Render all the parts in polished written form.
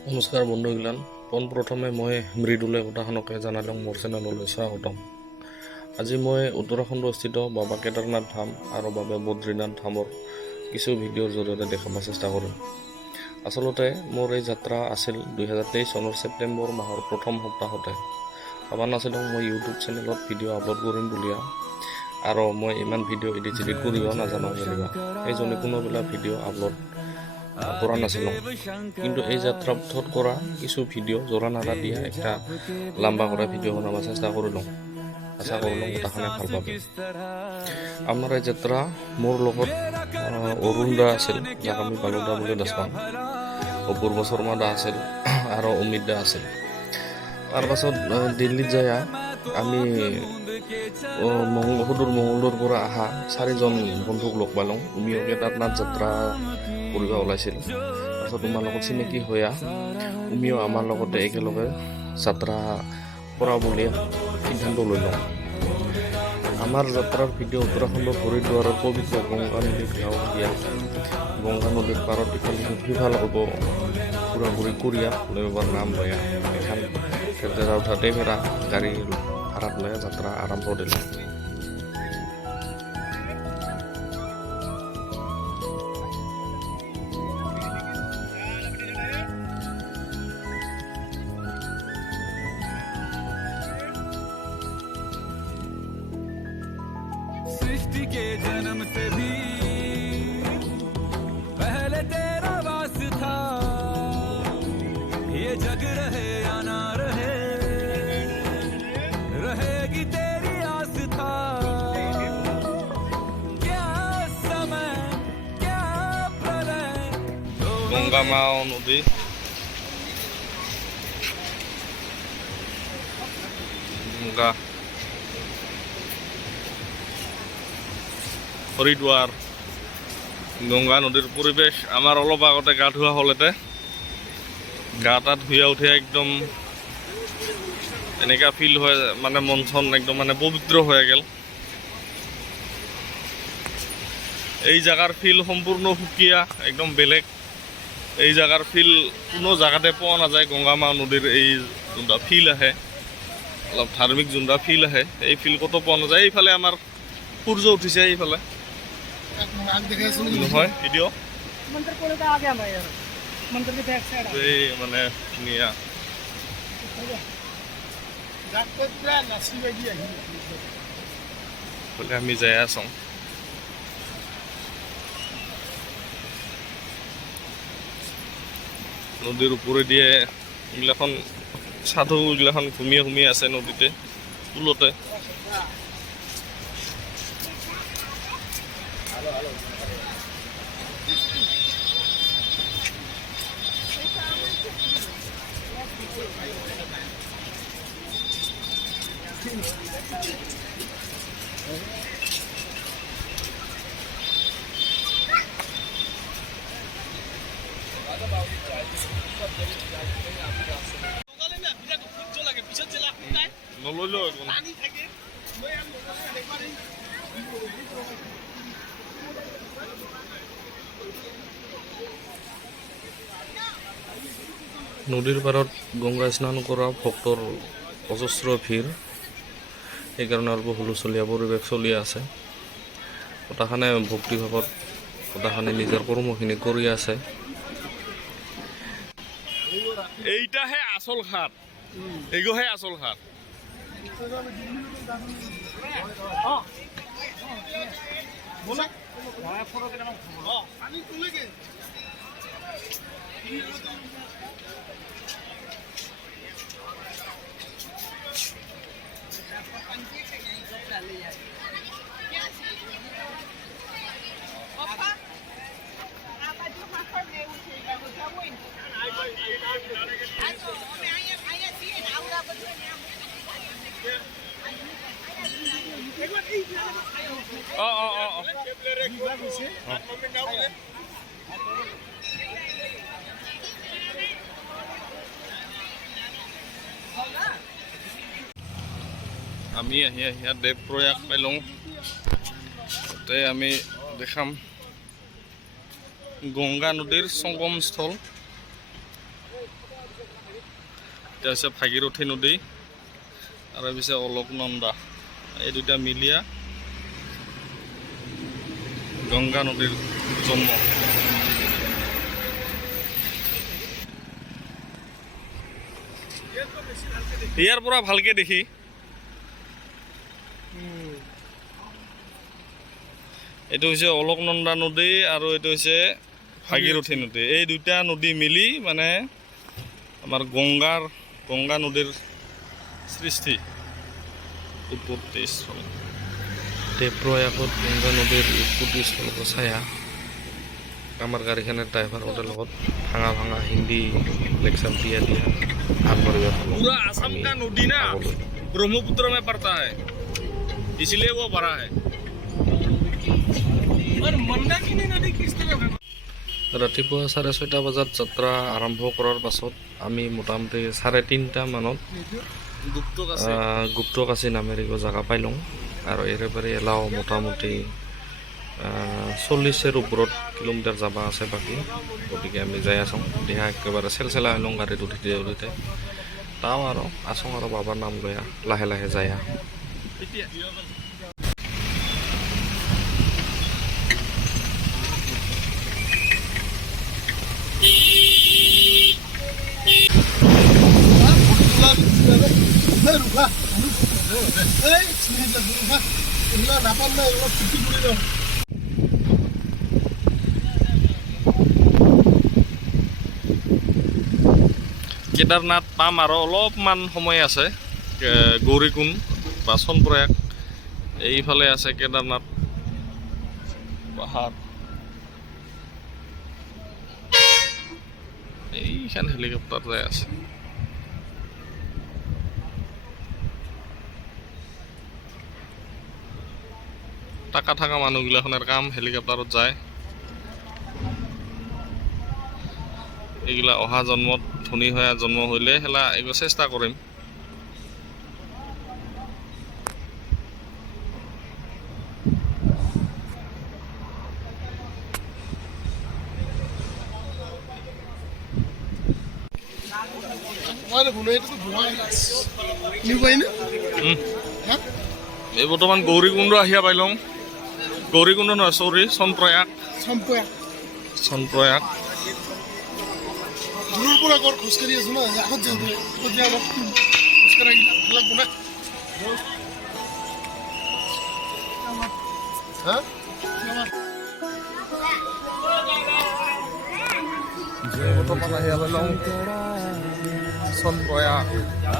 নমস্কাৰ বন্ধুগিলান, পোনপ্ৰথমে মই মৃদুলে কথাখনকে জনালোঁ মোৰ চেনেললৈ স্বাগতম। আজি মই উত্তৰাখণ্ডস্থিত বাবা কেদাৰনাথ ধাম আৰু বাবা বদ্ৰীনাথ ধামৰ কিছু ভিডিঅ'ৰ জৰিয়তে দেখাব চেষ্টা কৰিম। আচলতে মোৰ এই যাত্ৰা আছিল 2023 চনৰ ছেপ্টেম্বৰ মাহৰ প্ৰথম সপ্তাহতে। ভাবা নাছিলোঁ মই ইউটিউব চেনেলত ভিডিঅ' আপলোড কৰিম বুলিয়া, আৰু মই ইমান ভিডিঅ' এডিট কৰিব নাজানো বুলিবা এইজনে কোনোবিলাক ভিডিঅ' আপলোড কৰা নাছিলোঁ। কিন্তু এই যাত্ৰা পথত কৰা কিছু ভিডিঅ' জোৰা নাৰা দিয়া একটা লম্বা কৰা ভিডিঅ' বনাব চেষ্টা কৰিলোঁ। আশা কৰিলোঁ কথাখিনি ভাল পাবে। আমাৰ এই যাত্ৰা মোৰ লগত অৰুণ দা আছিল, যাক আমি বালক দা বুলি দাস পাওঁ, অপূৰ্ব শৰ্মা দা আছিল আৰু অমিত দা আছিল। তাৰপাছত দিল্লীত যায় আমি সুদূৰ মংগলৰ পৰা অহা 4জন বন্ধুক লগ পালোঁ। তুমিও কেদাৰনাথ যাত্ৰা কৰিব ওলাইছিল। তাৰপাছত তোমাৰ লগত চিনাকি হৈয়া তুমিও আমাৰ লগতে একেলগে যাত্ৰা কৰা বুলি সিদ্ধান্ত লৈ লওঁ। আমাৰ যাত্ৰাৰ ভিডিঅ' উত্তৰাখণ্ডৰ হৰিদ্বাৰৰ পবিত্ৰ গংগা নদীত গাঁও দিয়া, গংগা নদীৰ পাৰত সিফাল হ'ব ঘূৰা ঘূৰি কৰিয়া এবাৰ নাম লয়া এখন উঠাতে ফেৰা গাড়ী ভাড়াত লৈ যাত্ৰা আৰম্ভ দিলোঁ। सृष्टि के जन्म से भी पहले तेरा वास था, ये जग रहे या ना रहे, रहेगी तेरी आस था। क्या समय क्या प्रलय, গংগা মা নদী গংগা হৰিদ্বাৰ গংগা নদীৰ পৰিৱেশ। আমাৰ অলপ আগতে গা ধোৱা হ'লতে গা তা ধুই উঠি একদম এনেকা ফিল হয়, মানে মন চন একদম মানে পবিত্ৰ হৈ গেল। এই জাগাৰ ফিল সম্পূৰ্ণ সুকীয়া, একদম বেলেগ। এই জাগাৰ ফিল কোনো জাগাতে পোৱা নাযায়। গংগা মা নদীৰ এই যোনটা ফিল আহে, অলপ ধাৰ্মিক যোনটা ফিল আহে, এই ফিল ক'তো পোৱা নাযায়। এইফালে আমাৰ সূৰ্য উঠিছে, এইফালে নহয় ভিডিঅ' এই মানে ধুনীয়া আমি যাই আছোঁ। নদীৰ ওপৰেদিয়ে এইগিলাখন সাধু এইগিলাখন ঘুমিয়ে ঘুমিয়ে আছে নদীতে পুলতে। নললো নদীৰ পাৰত গংগা স্নান কৰা ভক্তৰ অজস্ৰ ভিৰ। সেইকাৰণে আৰু হুলস্থলীয়া পৰিৱেশ চলি আছে। কথাখানে ভক্তিভাৱত কথাখানে নিজৰ কৰ্মখিনি কৰি আছে। এইটাহে আচল ঘাট, এইগোহে আচল ঘাট। আমি আহি দেৱপ্ৰয়াগ পাইলোঁ। তাতে আমি দেখাম গংগা নদীৰ সংগমস্থল। এটা হৈছে ভাগীৰথী নদী আৰু পিছে অলকনন্দা, এই দুটা মিলিয়া গংগা নদীৰ জন্ম। ইয়াৰ পৰা ভালকে দেখি এইটো হৈছে অলকনন্দা নদী আৰু এইটো হৈছে ভাগীৰথী নদী। এই দুটা নদী মিলি মানে আমাৰ গংগা নদীৰ সৃষ্টি উৎপত্তি স্থল। প্ৰয়াগত গংগা নদীৰ উৎপত্তি স্থলকে চায়া আমাৰ গাড়ীখনৰ ড্ৰাইভাৰৰ লগত ভাঙা হিন্দী লেকচাৰ দিয়া আগবাঢ়িব। पूरा असम का नदी ना ब्रह्मपुत्र में पड़ता है, इसलिए वो बड़ा है। और मंदाकिनी नदी किस तरह? ৰাতিপুৱা 6:30 বজাত যাত্ৰা আৰম্ভ কৰাৰ পাছত আমি মোটামুটি 3:30 মানত গুপ্তকাশী নামেৰে জেগা পাইলোঁ আৰু এৰে পাৰে এলাও মোটামুটি 40-ৰ ওপৰত কিলোমিটাৰ যাব আছে বাকী। গতিকে আমি যাই আছোঁ, দেহা একেবাৰে চেলচেলা হৈ লওঁ গাড়ীত উঠোঁতে তাও আৰু আছোঁ আৰু বাবাৰ নাম লৈ লাহে লাহে যাই আহোঁ। কেদাৰনাথ পাম আৰু অলপমান সময় আছে। গৌৰীকুণ্ড বা চনপ্ৰয়াগ এইফালে আছে কেদাৰনাথ পাহাৰ। এইখান হেলিকপ্টাৰ যাই আছে। টাকা থকা মানুহগিলাখনৰ কাম হেলিকপ্টাৰত যায়। এইগিলা অহা জন্মত ধনী হৈ জন্ম হ'লে হেলা এইগিলা চেষ্টা কৰিম। এই বৰ্তমান গৌৰীকুণ্ড আহিয়া পাইলং। গৌৰীকুণ্ড নহয়, চৰি, চনপ্ৰয়াগ। দূৰৰ পৰা ঘৰ খোজকাঢ়ি আছো না, আগত যাওঁতে অলপ খোজকাঢ়ি লাগব না। বৰ্তমান আহিয়া পাইলং চনপ্ৰয়াগ।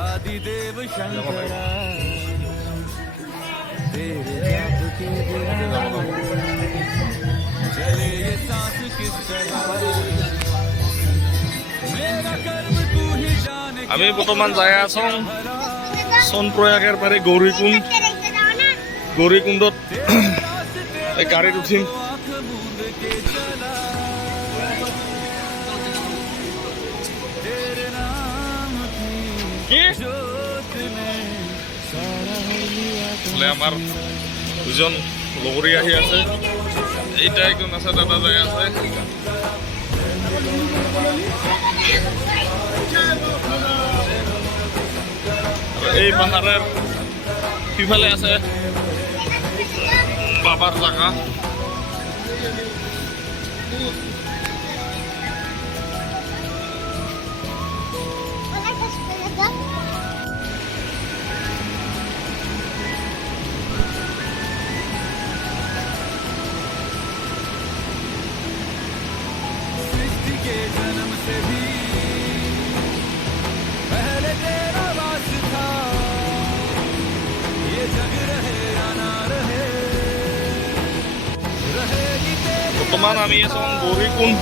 आदिदेव शंकरा तेरे जाप के बिना चले ये सांस किस तरह, मेरा कर्म तू ही जाने। আমি বৰ্তমান যাই আছোঁ চনপ্ৰয়াগৰ পাৰে গৌৰীকুণ্ড। গৌৰীকুণ্ডত এই গাড়ীত উঠিম। आँख मूंद के चला तेरे नाम की जोत में सारा लिया। আমাৰ দুজন লগৰী আহি আছে। এইটা একজন আছে, দাদা যাই আছে। এই পাহাৰৰ সিফালে আছে বাবাৰ জাগা। सृष्टि के जन्म से भी पहले तेरा वास था, ये जग रहे या ना रहे, रहेगी तेरी বৰ্তমান আমি আছোঁ গৌৰীকুণ্ড।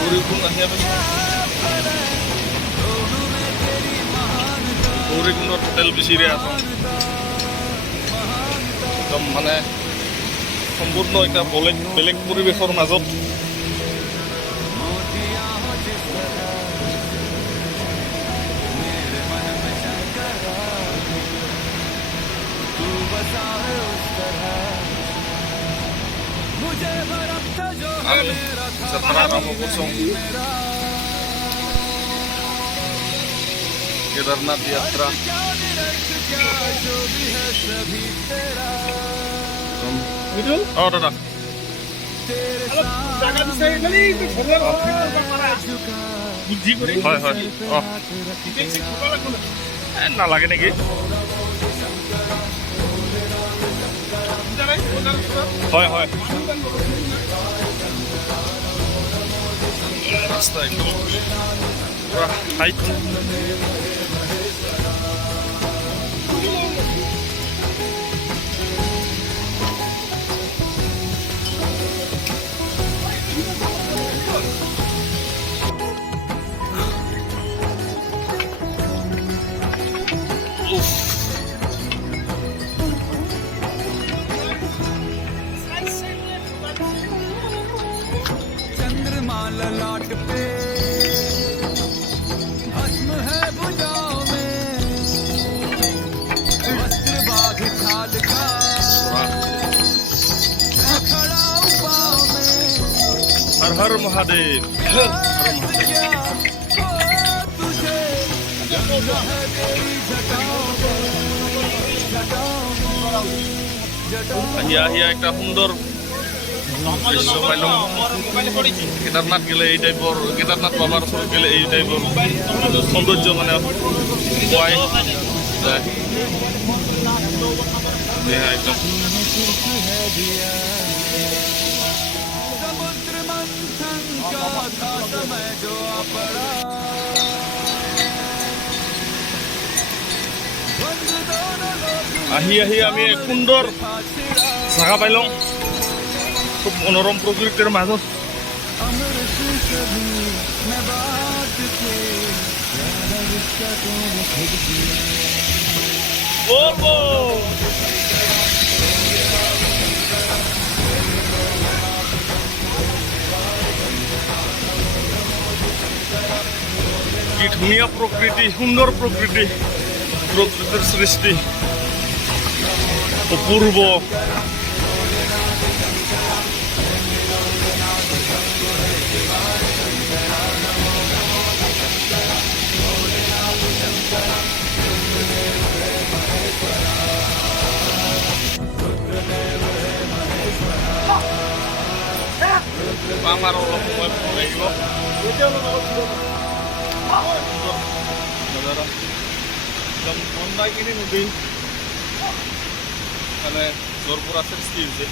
গৌৰীকুণ্ড আহিয়া পাইছোঁ। গৌৰীকুণ্ডত হোটেল বিচাৰি আছোঁ। একদম মানে সম্পূৰ্ণ এটা বেলেগ পৰিৱেশৰ মাজত। मुझे भरम था जो আমি যাত্ৰা আৰম্ভ কৰিছোঁ। केदारनाथ यात्रा क्या निरंश क्या जो भी है सभी तेरा বুঝুন oh দাদা तेरे অলপ জাগা বিচাৰি মেলি ঘৰুৱা পৰা झुका বুদ্ধি কৰি হয় হয় অ টেক্সি ঘূৰিব লাগিব না নালাগে নেকি জানাই বজাৰ ওচৰত হয় হয় ৰাস্তা একদম পুৰা হাইট चंद्रमा ललाट पे भस्म है भुजाओं में वस्त्र बाघ खाल का है खड़ा उपाओं में हर हर महादेव क्या हो तुझे गंगा है तेरी जटाओं में আহিয়া আহিয়া একটা সুন্দর দৃশ্য পাইলাম কেদারনাথ গেলে এই টাইপর কেদারনাথ বাবার ওচৰত গেলে এই টাইপর সৌন্দর্য মানে পাই যায় একদম समुद्र मंथन का था समय जो आ पड़ा बंद दोनों लोग আহি আহি আমি এক সুন্দর জায়গা পাইলাম খুব মনোরম প্রকৃতির মাজত अमृत सभी मैं बात के प्यारा रिश्ता तूने खुद किया কি ধুনীয়া প্রকৃতি সুন্দর প্রকৃতি প্রকৃতির সৃষ্টি অপূর্ব আমার অলপ সময় লাগিব একদম মন্দাকিনী নদী মানে য'ৰ পৰা সৃষ্টি হৈছে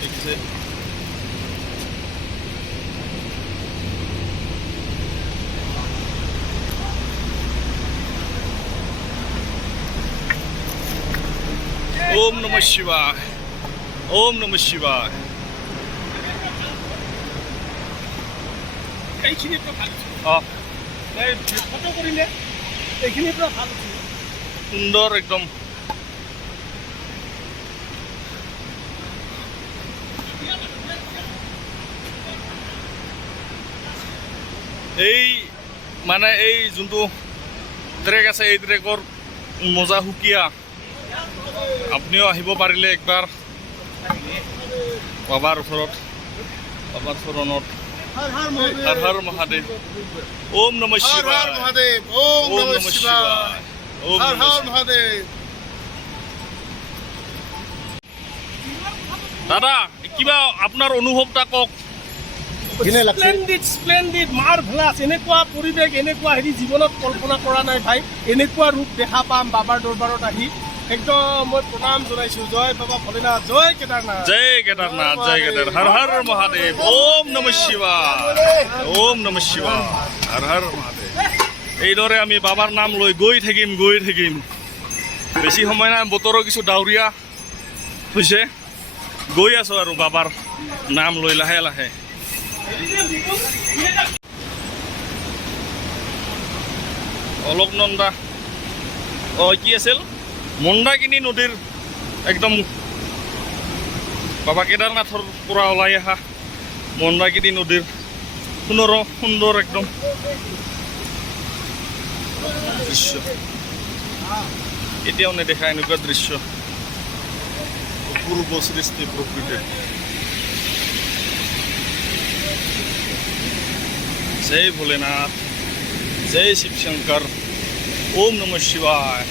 দেখিছে ওম নমঃ শিৱায় ওম নমঃ শিৱায় এইখিনিৰ পৰা ভাল অঁ এই ফটো কৰিলে এইখিনিৰ পৰা ভাল উঠিব সুন্দৰ একদম এই মানে এই যোনটো ট্ৰেক আছে এই ট্ৰেকৰ মজা সুকীয়া আপুনিও আহিব পাৰিলে একবাৰ বাবাৰ ওচৰত বাবাৰ চৰণত হৰ হৰ মহাদেৱ হৰ হৰ মহাদেৱ ওম নমঃ হৰ হৰ শিৱায় মহাদেৱ ওম ওম নমঃ নমঃ শিৱায় শিৱায় ওম হৰ নমঃ হৰ মহাদেৱ দাদা কিবা আপোনাৰ অনুভৱটা কওক স্প্লেণ্ডিড মাৰ্ভেলাছ এনেকুৱা পৰিৱেশ এনেকুৱা হেৰি জীৱনত কল্পনা কৰা নাই ভাই এনেকুৱা ৰূপ দেখা পাম বাবাৰ দৰবাৰত আহি একদম মই প্ৰণাম জনাইছো জয় বাবা ভোলেনাথ জয় কেদাৰনাথ জয় কেদাৰনাথ জয় কেদাৰ হৰ হৰ মহাদেৱ ওম নমঃ শিৱায় ওম নমঃ শিৱায় হৰ হৰ মহাদেৱ এইদৰে আমি বাবাৰ নাম লৈ গৈ থাকিম বেছি সময় নাই বতৰো কিছু ডাৱৰীয়া হৈছে গৈ আছো আৰু বাবাৰ নাম লৈ লাহে লাহে অলকনন্দা কি আছিল মন্দাকিনী নদীৰ একদম বাবা কেদাৰনাথৰ পৰা ওলাই অহা মন্দাকিনী নদীৰ সুন্দৰ একদম দৃশ্য এতিয়াও নেদেখা এনেকুৱা দৃশ্য অপূৰ্ব সৃষ্টি প্ৰকৃতিৰ जय भोलेनाथ, जय शिव शंकर, ओम नमः शिवाय।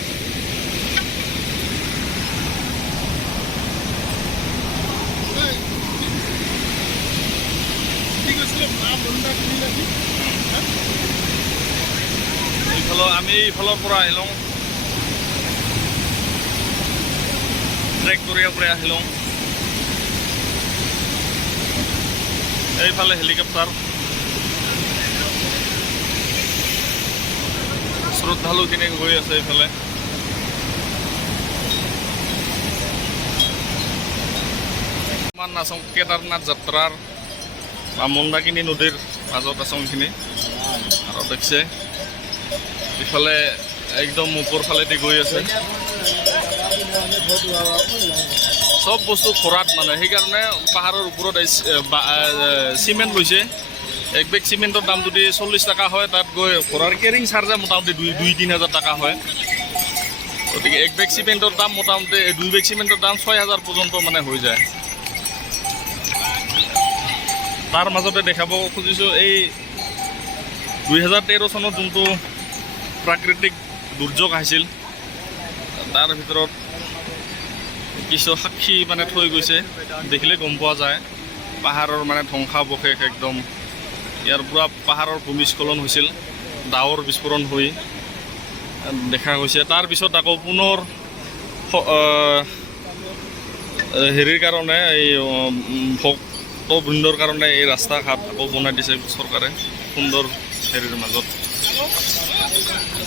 আমি এইফালৰ পৰা আহিলোঁ, ট্ৰেক্টৰীয়াৰ পৰা আহিলোঁ। এইফালে হেলিকপ্টাৰ, শ্ৰদ্ধালুখিনি গৈ আছে এইফালে। আছোঁ কেদাৰনাথ যাত্ৰাৰ বা মন্দাকিনী নদীৰ মাজত আছোঁ এইখিনি। আৰু দেখিছে ইফালে একদম ওপৰ ফালেদি গৈ আছে, চব বস্তু খৰাত মানে। সেইকাৰণে পাহাৰৰ ওপৰত চিমেণ্ট লৈছে। এক বেগ চিমেণ্টৰ দাম যদি 40 টকা হয়, তাত গৈ ঘোঁৰাৰ কেৰিং চাৰ্জে মোটামুটি 2-3 হাজাৰ টকা হয়। গতিকে এক বেগ চিমেণ্টৰ দাম মোটামুটি 2 বেগ চিমেণ্টৰ দাম 6,000 পৰ্যন্ত মানে হৈ যায়। তাৰ মাজতে দেখাব খুজিছোঁ এই 2013 চনত যোনটো প্ৰাকৃতিক দুৰ্যোগ আহিছিল, তাৰ ভিতৰত কিছু সাক্ষী মানে থৈ গৈছে, দেখিলে গম পোৱা যায়। পাহাৰৰ মানে ধ্বংসাৱশেষ একদম। ইয়াৰ পৰা পাহাৰৰ ভূমিস্খলন হৈছিল, ডাৱৰ বিস্ফোৰণ হৈ দেখা গৈছে। তাৰপিছত আকৌ পুনৰ হেৰিৰ কাৰণে, এই ভক্তবৃন্দৰ কাৰণে এই ৰাস্তা ঘাট আকৌ বনাই দিছে চৰকাৰে, সুন্দৰ হেৰিৰ মাজত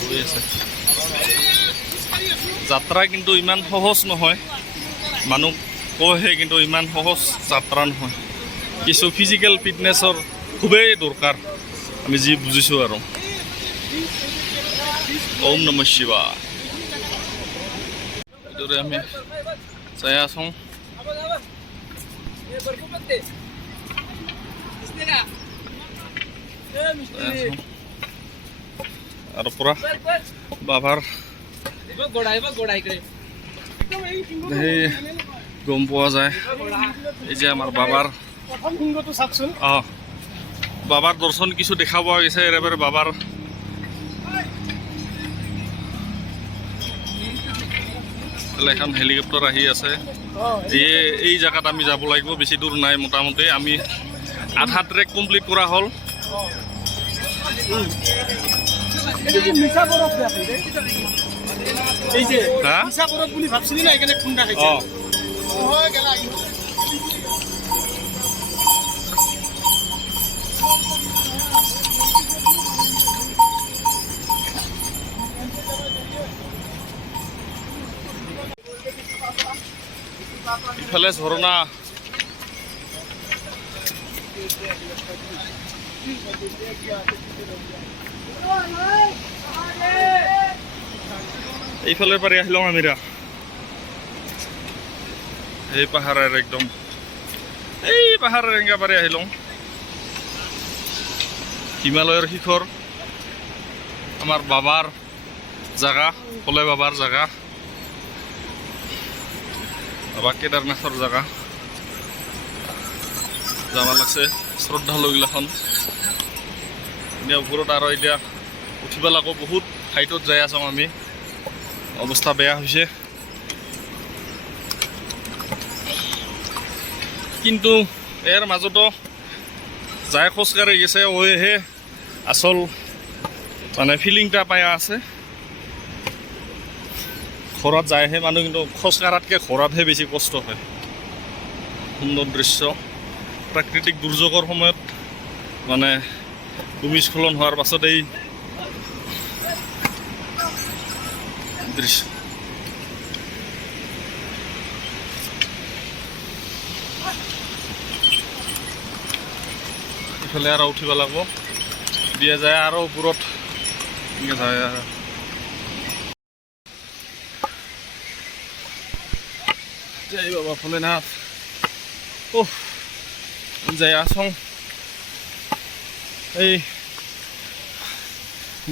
গৈ আছে। যাত্ৰা কিন্তু ইমান সহজ নহয়, মানুহ কয়হে, কিন্তু ইমান সহজ যাত্ৰা নহয়। কিছু ফিজিকেল ফিটনেছৰ খুবেই দৰকাৰ, আমি যি বুজিছোঁ আৰু। ওম নমঃ শিৱায়। এইদৰে আমি চাই আছোঁ। আৰু পৰা বাবাৰ সেই গম পোৱা যায়। এই যে আমাৰ বাবাৰ বাবাৰ দৰ্শন কিছু দেখা পোৱা গৈছে। একেবাৰে বাবাৰ এখন হেলিকপ্টাৰ আহি আছে। এই জেগাত আমি যাব লাগিব, বেছি দূৰ নাই। মোটামুটি আমি আধা ট্ৰেক কমপ্লিট কৰা হ'ল। ইফালে ঝৰ্ণা, এইফালে পাৰি আহিলোঁ আমিৰা। এই পাহাৰৰ একদম এই পাহাৰৰ এংগা পাৰি আহিলোঁ। হিমালয়ৰ শিখৰ, আমাৰ বাবাৰ জাগা, ভোলে বাবাৰ জাগা, বাবা কেদাৰনাথৰ জাগা যাব লাগছে শ্ৰদ্ধালুগিলাখন। এতিয়া ওপৰত আৰু এতিয়া উঠিব লাগো, বহুত হাইটত যাই আছোঁ আমি। অৱস্থা বেয়া হৈছে, কিন্তু ইয়াৰ মাজতো যাই খোজকাঢ়ি গেছে ওহে আচল মানে ফিলিংটা পাই আছে। ঘোঁৰাত যায়হে মানুহ, কিন্তু খোজকাঢ়াতকৈ ঘোঁৰাতহে বেছি কষ্ট হয়। সুন্দৰ দৃশ্য, প্ৰাকৃতিক দুৰ্যোগৰ সময়ত মানে ভূমিস্খলন হোৱাৰ পাছত এই দৃশ্য। ইফালে আৰু উঠিব লাগিব, দিয়া যায় আৰু ওপৰত যায় আৰু। জয় বাবা ভোলেনাথ। যাই আছোঁ এই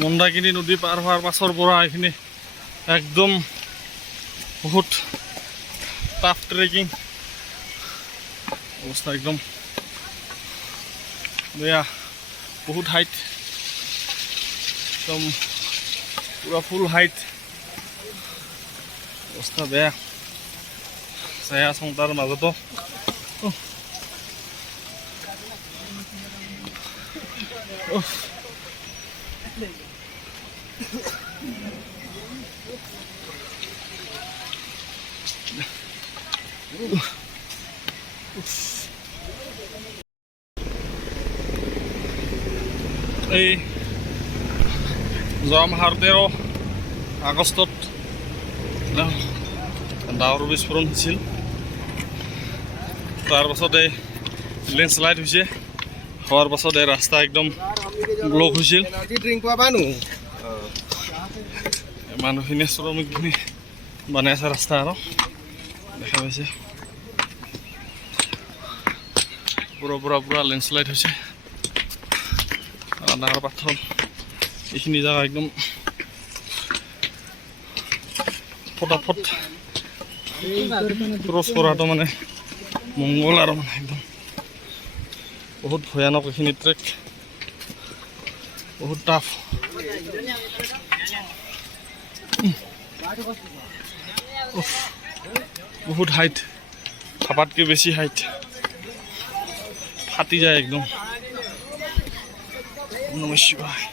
মন্দাকিনী নদী পাৰ হোৱাৰ পাছৰ পৰা এইখিনি একদম বহুত টাফ ট্ৰেকিং অৱস্থা, একদম বেয়া। বহুত হাইট, একদম পুৰা ফুল হাইট, অৱস্থা বেয়া। চাই আছোঁ তাৰ মাজতো এই যোৱা মাহৰ 13 আগষ্টত ডাৱৰ বিস্ফোৰণ হৈছিল। তাৰপাছতে লেণ্ডশ্লাইড হৈছে, হোৱাৰ পাছতে ৰাস্তা একদম ব্লক হৈছিল। মানুহখিনি শ্ৰমিকখিনি বনাই আছে ৰাস্তা আৰু দেখা পাইছে পুৰা লেণ্ডশ্লাইড হৈছে। ডাঙৰ পাথৰ এইখিনি জেগা একদম ফটাফট ক্ৰছ কৰাটো মানে মংগল আৰু মানে একদম বহুত ভয়ানক এইখিনি ট্ৰেক, বহুত টাফ। বহুত হাইট, ভাবাতকৈ বেছি হাইট, ফাটি যায় একদম। নমঃ শিৱায়,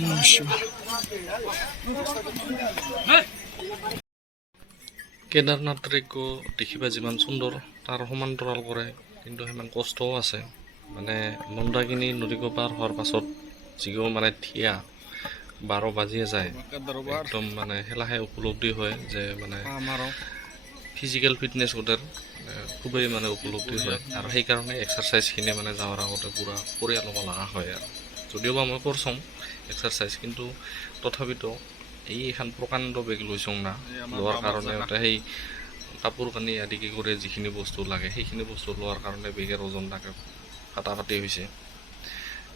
নমঃ শিৱায়। কেদাৰনাথ ট্ৰেকো দেখিবা যিমান সুন্দৰ, তাৰ সমান্তৰাল কৰে, কিন্তু সিমান কষ্টও আছে। মানে মন্দাকিনী নদী পাৰ হোৱাৰ পাছত যিবোৰ মানে থিয়া 12 বাজিয়ে যায়, একদম মানে লাহে উপলব্ধি হয় যে মানে ফিজিকেল ফিটনেছ গোটেই খুবেই মানে উপলব্ধি হয়। আৰু সেইকাৰণে এক্সাৰচাইজখিনি মানে যাৱাৰ আগতে পূৰা কৰি ল'ব লগা হয়। আৰু যদিওবা মই কৰছোঁ এক্সাৰচাইজ, কিন্তু তথাপিতো এইখন প্ৰকাণ্ড বেগ লৈছোঁ না, লোৱাৰ কাৰণে সেই কাপোৰ কানি আদি কি কৰি যিখিনি বস্তু লাগে সেইখিনি বস্তু লোৱাৰ কাৰণে বেগৰ ওজন তাকে কাটাকাটি হৈছে।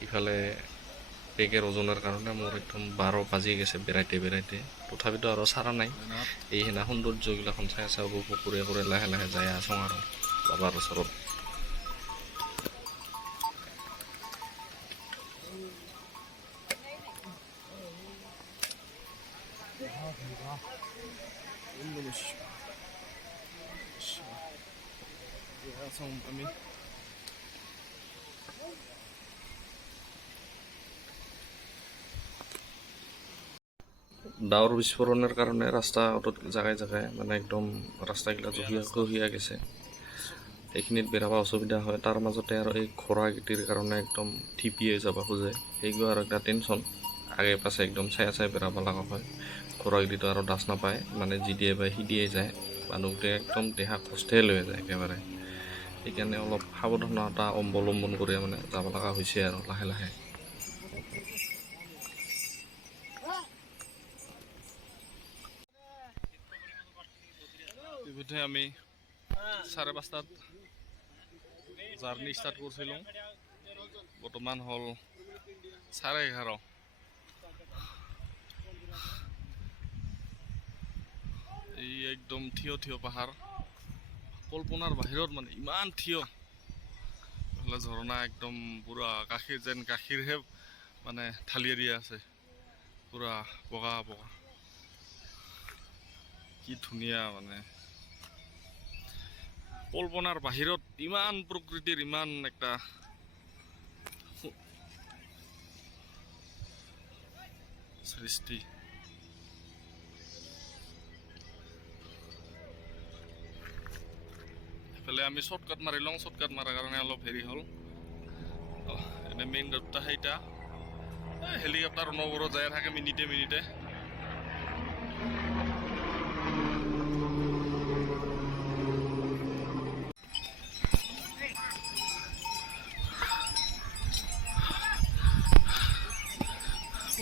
ইফালে বেগৰ ওজনৰ কাৰণে মোৰ একদম 12 বাজি গৈছে বেৰাইতে। তথাপিতো আৰু চাৰা নাই, এইখিনা সৌন্দৰ্যগিলাখন চাই উপভোগ কৰি লাহে লাহে যাই আছোঁ আৰু বাবাৰ ওচৰত। আমি ডাৱৰ বিস্ফোৰণৰ কাৰণে ৰাস্তা জাগাই মানে একদম ৰাস্তাগিলা জহিয়া গেছে। এইখিনিত বেৰাব অসুবিধা হয়। তাৰ মাজতে আৰু এই ঘোঁৰাগিটিৰ কাৰণে একদম ঠিপিয়ে যাব খোজে, সেইগুলো আৰু এটা টেনশ্যন। আগে পাছে একদম চাই বেৰাব লগা হয়। ঘোঁৰাগিটিটো আৰু দাচ নাপায়, মানে যি দিয়ে বা সি দিয়ে যায়, মানুহটোৱে একদম দেহা কষ্টে লৈ যায় একেবাৰে। সেইকাৰণে অলপ সাৱধানতা অৱলম্বন কৰি মানে যাব লগা হৈছে আৰু লাহে লাহে। ইতিমধ্যে আমি 5:30 জাৰ্ণি ষ্টাৰ্ট কৰিছিলোঁ, বৰ্তমান হ'ল 11:30। এই একদম থিয় পাহাৰ, কল্পনাৰ বাহিৰত, মানে ইমান থিয়। এইফালে ঝৰ্ণা একদম পুৰা গাখীৰহে মানে ঢালিয়ে দিয়া আছে, পুৰা বগা কি ধুনীয়া। মানে কল্পনাৰ বাহিৰত ইমান প্ৰকৃতিৰ ইমান একটা সৃষ্টি। এইফালে আমি শ্বৰ্টকাট মাৰি লওঁ, শ্বৰ্টকাট মাৰাৰ কাৰণে অলপ হেৰি হ'ল। এনে মেইন ৰোডটা সেইটা, হেলিকপ্টাৰ অনবৰত যাই থাকে মিনিটে।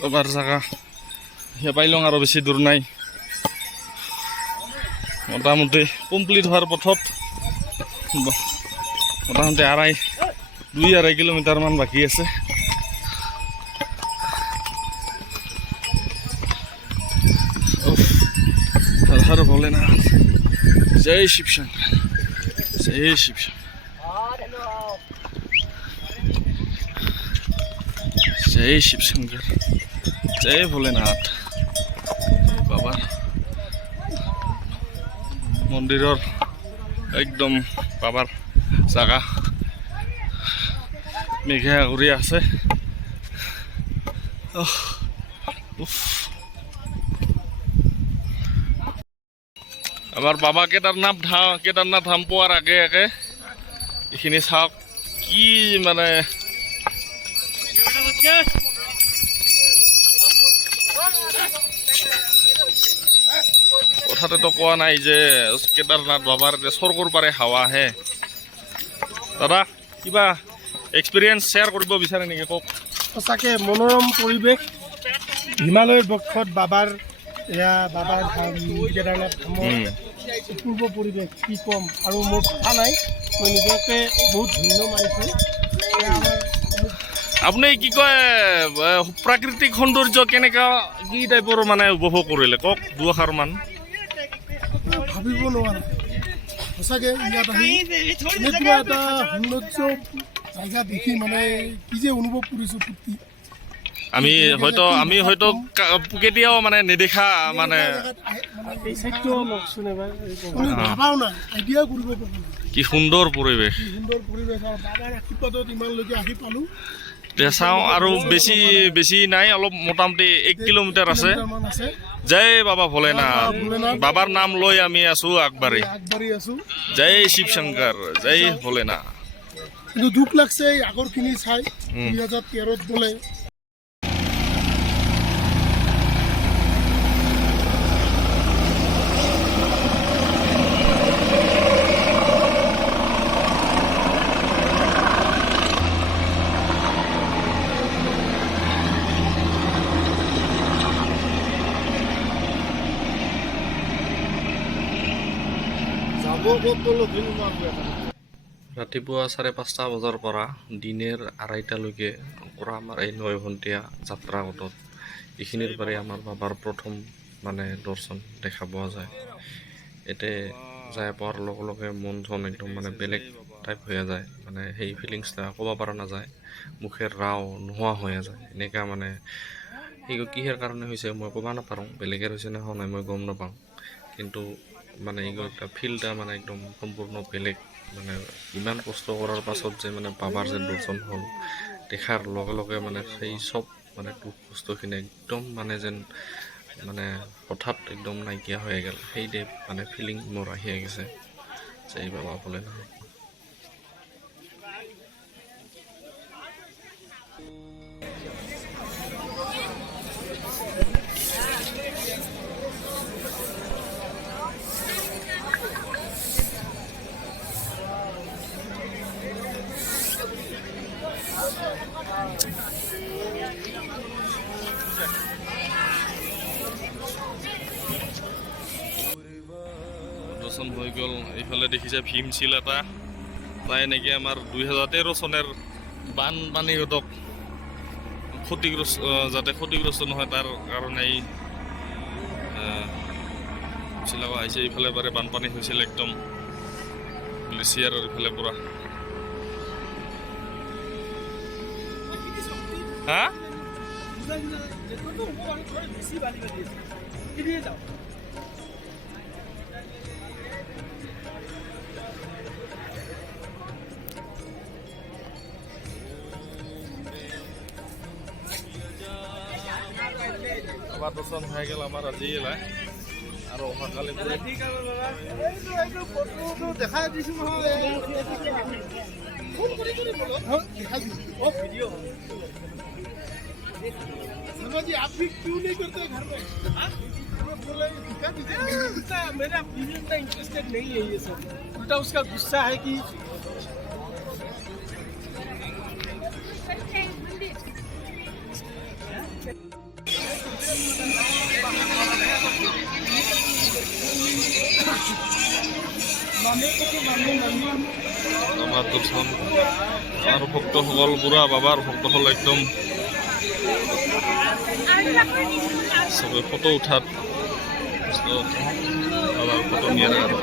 এবাৰ জায়গা সে পাইলং আৰু বেছি দূৰ নাই, মোটামুটি কমপ্লিট হোৱাৰ পথত মোটামুটি 2-2.5 কিলোমিটাৰমান বাকী আছে। হৰ ভোলেনাথ, জয় শিৱ শংকৰ, জয় শিৱ শংকৰ। জয় শিৱ শংকৰ, জয় ভোলেনাথ। বাবাৰ মন্দিৰৰ একদম বাবাৰ জাগা মেঘে আগুৰি আছে। আমাৰ বাবা কেদাৰনাথ ধাম পোৱাৰ আগে আগে এইখিনি চাওক, কি মানে কথাটোতো কোৱা নাই যে কেদাৰনাথ বাবাৰ স্বৰ্গৰ পাৰে হাৱা আহে। দাদা কিবা এক্সপিৰিয়েঞ্চ শ্বেয়াৰ কৰিব বিচাৰে নেকি, কওক। সঁচাকৈ মনোৰম পৰিৱেশ, হিমালয়ৰ বক্ষত বাবাৰ ধাম কেদাৰনাথ ধামৰ অপূৰ্ব পৰিৱেশ, কি ক'ম। আৰু মোৰ কথা নাই, মই নিজকে বহুত ধন্য মানিছোঁ। আপুনি কি কয় প্ৰাকৃতিক সৌন্দৰ্য কেনেকুৱা কি টাইপৰ মানে উপভোগ কৰিলে, কওক দুআষাৰ মান। ভাবিব নোৱাৰোঁ সঁচাকৈ ইয়াত আহি এনেকুৱা এটা সৌন্দৰ্য জাগা দেখি মানে কি যে অনুভৱ কৰিছোঁ ফূৰ্তি। আমি হয়তো কেতিয়াও মানে নেদেখা মানে ভাবাও নাই, আইডিয়া কৰিব পৰা নাই। কি সুন্দৰ পৰিৱেশ, সুন্দৰ পৰিৱেশ। আৰু বাবাৰ আশীৰ্বাদত ইমানলৈকে আহি পালোঁ। এতিয়া চাওঁ আৰু বেছি নাই, অলপ মোটামুটি 1 কিলোমিটাৰ আছে। আছে জয় বাবা ভোলেনাথ, বাবাৰ নাম লৈ আমি আছো আগবাঢ়ি আছোঁ। জয় শিৱ শংকৰ, জয় ভোলেনাথ। কিন্তু দুখ লাগছে আগৰখিনি চাই 2013ত বোলে ৰাতিপুৱা 5:30 বজাৰ পৰা দিনেৰ 2:30লৈকে কৰা আমাৰ এই 9 ঘণ্টীয়া যাত্ৰাগতত এইখিনিৰ পৰাই আমাৰ বাবাৰ প্ৰথম মানে দৰ্শন দেখা পোৱা যায়। এতে যাই পোৱাৰ লগে লগে মন চন একদম মানে বেলেগ টাইপ হৈ যায়, মানে সেই ফিলিংছটা ক'ব পৰা নাযায়, মুখেৰ ৰাও নোহোৱা হৈ যায়। এনেকুৱা মানে সেই কিহৰ কাৰণে হৈছে মই ক'ব নাপাৰোঁ, বেলেগেৰ হৈছে না হোৱা নাই মই গম নাপাওঁ, কিন্তু মানে এইটো একটা ফিলটা মানে একদম সম্পূৰ্ণ বেলেগ। মানে ইমান কষ্ট কৰাৰ পাছত যে মানে বাবাৰ যে দৰ্শন হ'ল, দেখাৰ লগে লগে মানে সেই চব মানে দুখ কষ্টখিনি একদম মানে যেন মানে হঠাৎ একদম নাইকিয়া হৈ গ'ল, সেই টাইপ মানে ফিলিং মোৰ আহি গৈছে। জয় বাবা ভোলেনাথ। দৰ্শন হৈ গ'ল। এইফালে দেখিছে ভীমশিল এটা, তাই নেকি আমাৰ 2013 চনৰ বানপানীহঁতক যাতে ক্ষতিগ্ৰস্ত নহয় তাৰ কাৰণে এই শিলাও আহিছে। এইফালে পাৰে বানপানী হৈছিল একদম গ্লেচিয়াৰৰ এইফালে পৰা। হা আমাৰ দৰ্শন হৈ গ'ল আমাৰ আজি এলাই আৰু অহাকালি দেখাই দিছোঁ নহয়। जी आप भी क्यों नहीं करते घर में? मेरा वीडियो में इंटरेस्टेड नहीं है ये सब, उल्टा उसका गुस्सा है कि আমাৰ দৰ্শন আৰু ভক্তসকল পুৰা বাবাৰ ভক্তসকল একদম চবে ফটো উঠাত বাবাৰ ফটো নিয়াৰ কাৰণে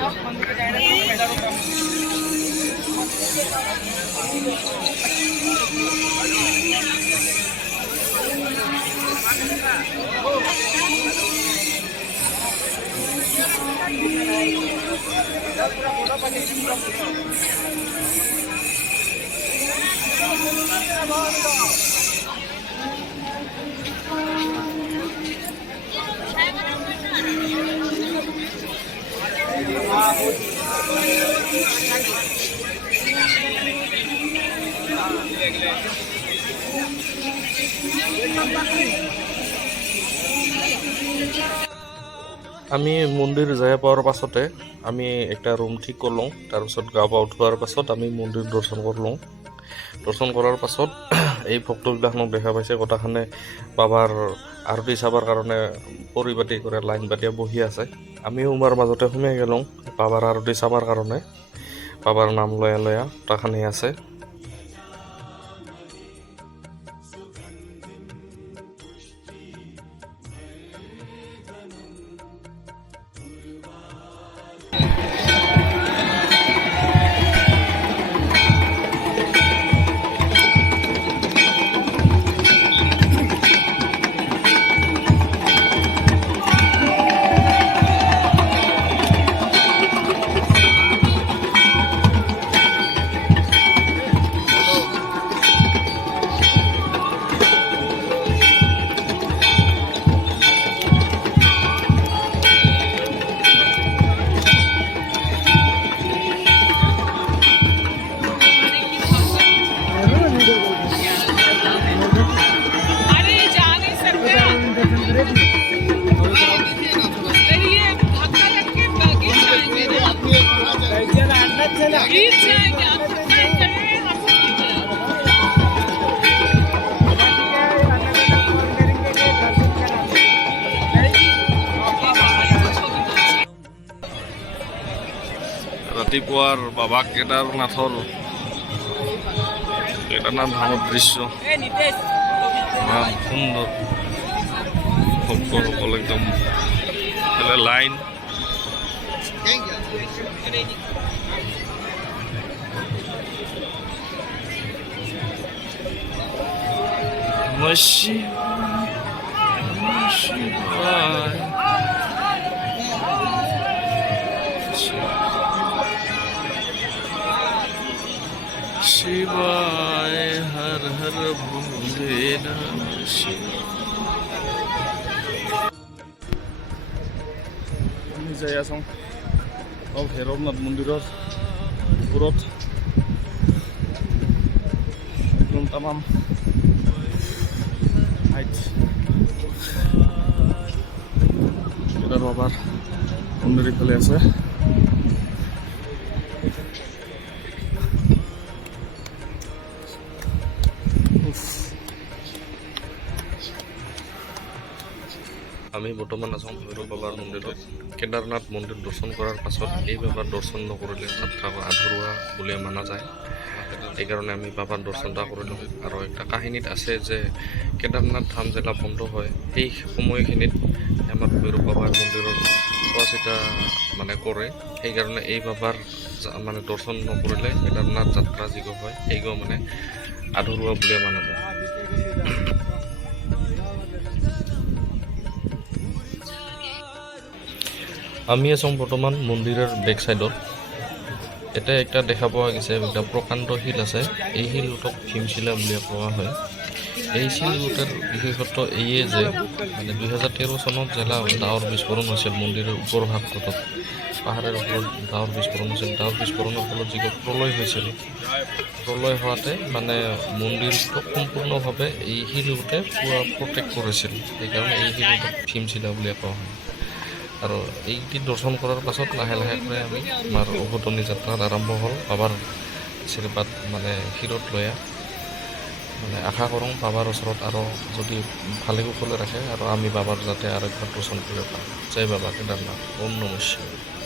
আমি মন্দিৰ যাই পোৱাৰ পাছতে আমি একটা ৰুম ঠিক কৰিলোঁ। তাৰপিছত গা পা উঠোৱাৰ পাছত আমি মন্দিৰ দৰ্শন কৰিলোঁ। দৰ্শন কৰাৰ পাছত এই ভক্তবিলাকক দেখা পাইছে গোটেইখনে বাবাৰ আৰতি চাবৰ কাৰণে পৰিপাটি কৰে লাইন পাতি বহি আছে। আমিও আমাৰ মাজতে সোমাই গ'লোঁ বাবাৰ আৰতি চাবৰ কাৰণে। বাবাৰ নাম লয়া লয়া গোটেইখনে আছে। अरे जा नहीं सकते ये धक्का लग के गिर जाएंगे ना गिर जाएंगे आप धक्का करें ৰাতিপুৱাৰ বাবা কেদাৰনাথৰ কেদাৰনাথ ধামৰ দৃশ্য ইমান সুন্দৰ। ভক্তসকল একদম লাইন। शिवाय हर हर भोले नमः शिवाय। আমি যাই আছোঁ ভৈৰৱনাথ মন্দিৰৰ ওপৰত একদম তামাম হাইট। কেদাৰ বাবাৰ মন্দিৰ ইফালে আছে। আমি বৰ্তমান আছোঁ ভৈৰৱ বাবাৰ মন্দিৰত। কেদাৰনাথ মন্দিৰ দৰ্শন কৰাৰ পাছত এই বাবাৰ দৰ্শন নকৰিলে যাত্ৰা আধৰুৱা বুলি মানা যায়। সেইকাৰণে আমি বাবাৰ দৰ্শনটা কৰিলোঁ। আৰু একটা কাহিনীত আছে যে কেদাৰনাথ ধাম জেগা বন্ধ হয় সেই সময়খিনিত আমাৰ ভৈৰৱ বাবাৰ মন্দিৰৰ চোৱা চিতা মানে কৰে। সেইকাৰণে এই বাবাৰ মানে দৰ্শন নকৰিলে কেদাৰনাথ যাত্ৰা যিগো হয় সেইগো মানে আধৰুৱা বুলি মানা যায়। আমি আছোঁ বৰ্তমান মন্দিৰৰ বেক চাইডত। এটা একটা দেখা পোৱা গৈছে একটা প্ৰকাণ্ড শিল আছে। এই শিলটোক ভীমশিলা বুলি কোৱা হয়। এই শিলটোৰ বিশেষত্ব এইয়ে যে মানে 2013 চনত জেলা ডাৱৰ বিস্ফোৰণ হৈছিল মন্দিৰৰ ওপৰ ভাগটোত। পাহাৰৰ ওপৰত ডাৱৰ বিস্ফোৰণ হৈছিল। ডাৱৰ বিস্ফোৰণৰ ফলত যিটো প্ৰলয় হৈছিল, প্ৰলয় হোৱাতে মানে মন্দিৰটোক সম্পূৰ্ণভাৱে এই শিলটোতে পুৰা প্ৰটেক্ট কৰিছিল। সেইকাৰণে এই শিলটোক ভীমশিলা বুলি কোৱা হয়। আৰু এইটি দৰ্শন কৰাৰ পাছত লাহে লাহে আমি আমাৰ উভতনি যাত্ৰাত আৰম্ভ হ'ল। বাবাৰ আশীৰ্বাদ মানে শিৰত লয়া মানে আশা কৰোঁ বাবাৰ ওচৰত আৰু যদি ভালে কুশলে ৰাখে আৰু আমি বাবাৰ যাতে আৰু একবাৰ দৰ্শন কৰিব পাৰোঁ। জয় বাবা কেদাৰনাথ। ওম নমঃ শিৱায়।